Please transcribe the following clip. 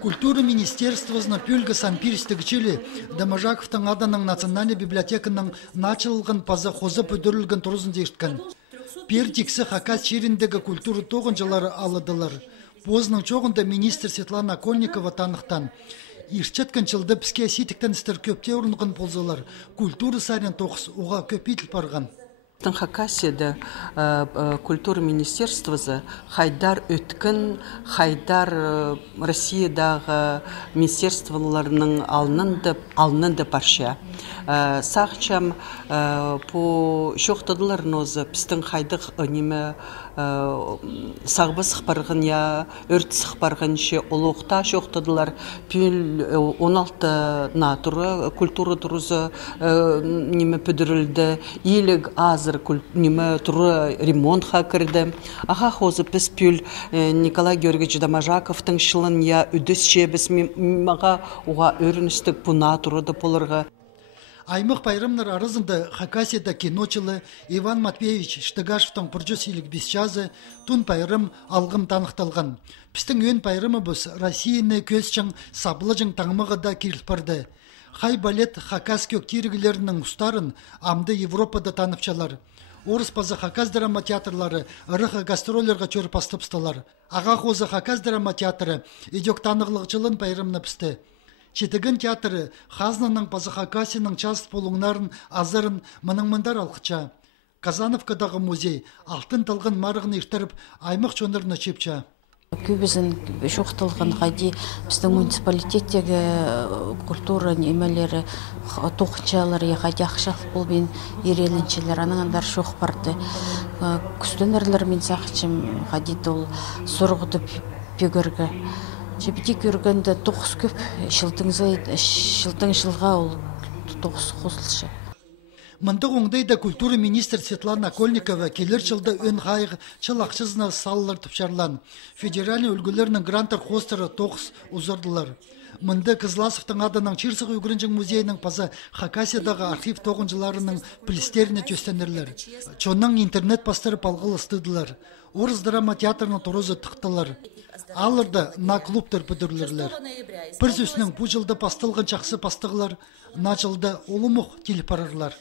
Культура министерствосына пүлгі санпирстігічілі Дамажаковтың аданың национальный библиотеканың начылылған паза хозы пөдірілген тұрызын дейшткан. Пертиксі Хакас черіндегі культуры тоғын жылары алыдылар. Позының чоғында министр Светлана Кольникова танықтан. Ишчеткан жылды піске сетіктен істер көпте орынғын ползалар. Культуры сайын тоқыс оға көпейтіл барған. Хакасияда культура министерствосы хайдар өткін, хайдар Россиядағы министерстволарының алынынды парша. Сақчам по шоқтадыларын өзі пістің хайдық өнемі сағбы сықпарғын я өрт сықпарғын ше олуқта шоқтадылар пүл 16 натуры культура тұрызы немі пүдірілді елік азыр немі тұры ремонт хакырды. Аға хозы піс пүл Николай Георгиевич Дамажаковтың шылын я үдіс шебіс маға оға өріністік бұ натурыды полырға. Аймық пайрымнар арызында Хакасияда киночылы Иван Матвеевич Штыгашевтың пұржысилік бесчазы тун пайрым алғым танықталған. Пістің өн пайрымы бұс Россияны көзчің саблыжың таңмығыда келіппарды. Хай балет Хакас көктирігілерінің ұстарын амды Европада танықчалар. Орыс пазы Хакас драма театрлары ырықы гастроллерға чөріп астыпстылар. Аға қозы Хакас драма театры идек танығылықчылын пайрымны пісті. Четігін театры Хазнаның пазы Хакасияның част полуңнарын азырын мұның-мұндар алқыча. Казановкадағы музей алтын талғын марығын ештіріп аймық чонырына чепча. Көбізін жоқтылған ғади біздің муниципалитеттегі культура немелері тоқынчалары ғади ақшақ болбен ерелінчелер аныңандар шоқ барды. Күстөнерлер мен сақчым ғади дол сұрғыды пегіргі. Жебеде көргенде 9 көп шылтың жылға ол 9 қосылшы. Мұндық оңдайда культура министр Светлана Кольникова келер жылда өн ғайғы чыл ақшызына салылар тұпшарлан. Федеральный үлгілерінің грантар қостыры 9 ұзырдылар. Мұнды Кызласовтың аданың Чирсық үйгірінжің музейінің паза Хакасиядағы архив тоғынжыларының плестеріне төстенерлер. Чонның интернет пастырып алғыл ыстыдылар. Орыс драма театрының тұрызы тұқтылар. Алырда на клубтар бүдірлерлер. Бір сөсінің бұл жылды пастылған жақсы пастығылар, на жылды олымық телепарарлар.